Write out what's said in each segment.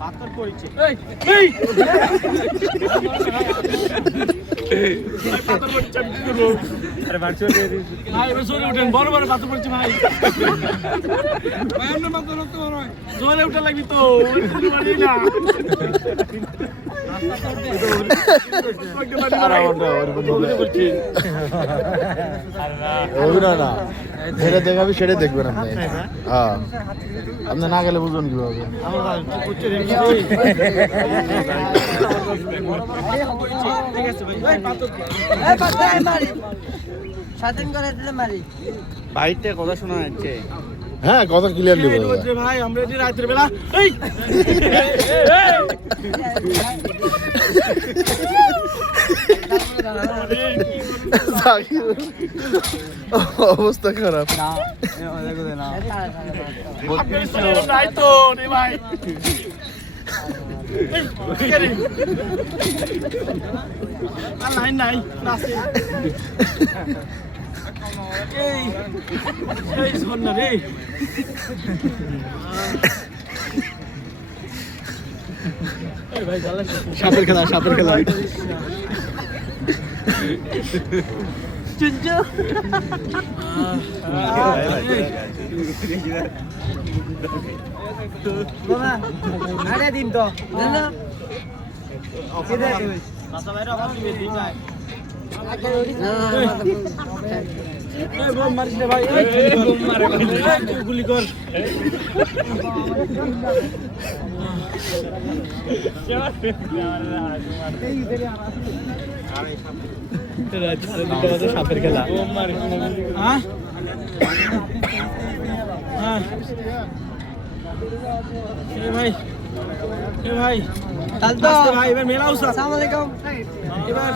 পাথর পড়ছে বড় বড় পাথর পড়ছে ভাই জোরে উঠা লাগবি তো অভিনয় না, যেটা দেখাবি সেটাই দেখবেন আপনি। হ্যাঁ, আপনি না গেলে বুঝবেন কিভাবে। বাইকটা কথা শোনা যাচ্ছে। হ্যাঁ, কথা ক্লিয়ারলি বলবো ভাই আমরা এটি রাতের বেলা অবস্থা খারাপ। নাই নাই রে সাপের খেলা, সাপের খেলা। চুঞ্জু আরে দিন তো মারিস রে ভাই, গুলি কর। সাপের খেলা। ভাই ভাই ভাই এবার মেলা আসসালামু আলাইকুম। এবার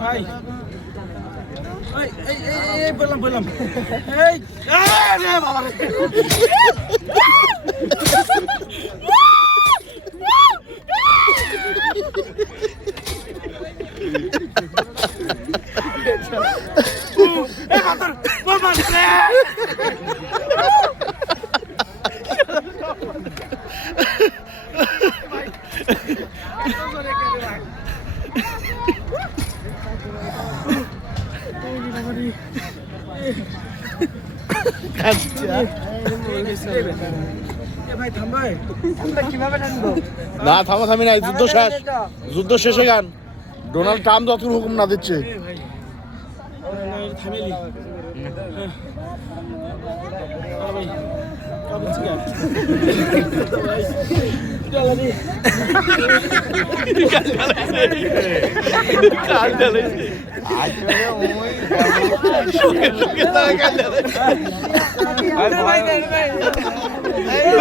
ভাই বললাম বললাম এই বাবা না, থামাথামি নাই, যুদ্ধ শেষ, যুদ্ধ শেষে গান। ডোনাল্ড ট্রাম্প যতক্ষণ হুকুম না দিচ্ছে।